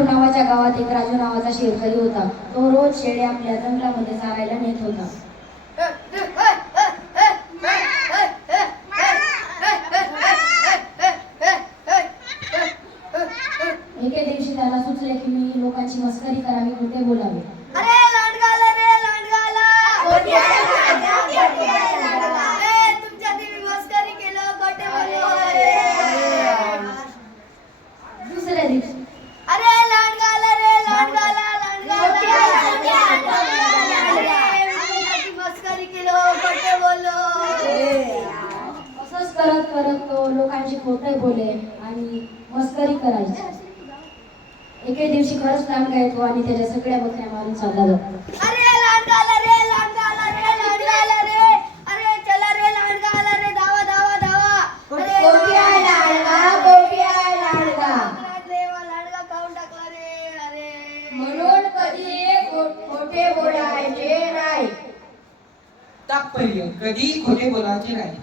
इंदापूर नावाच्या गावात एक राजू नावाचा शेतकरी होता. तो रोज शेळ्या आपल्या जंगलामध्ये चारायला नेत होता. एके दिवशी त्याला सुचले की मी लोकांची मस्करी करावी, खोटे बोलावे. अरे लांडगाला रे लांडगाला, तुमच्या देवी मस्करी केलं, खोटे बोललो. दुसऱ्या दिवशी अरे लांडगाला रे लांडगाला, मस्करी केलं, खोटे बोललो. असंच करत करत तो लोकांची खोटे बोले आणि मस्करी करायची. एके दिवशी खरंच लांडगा येतो आणि त्याच्या सगळ्या बकऱ्या मारून चालला जातो. अरे लांडगाला रे लांडगाला रे लांडगाला रे, अरे चला रे लांडगाला रे, धावा धावा धावा. कोटी आहे लांडगा, कोटी आहे लांडगा. देवा लांडगा खाऊन टाकला रे. अरे म्हणून कधी खोटे बोलायचे नाही. तात्पर्य कधी खोटे बोलायचे नाही.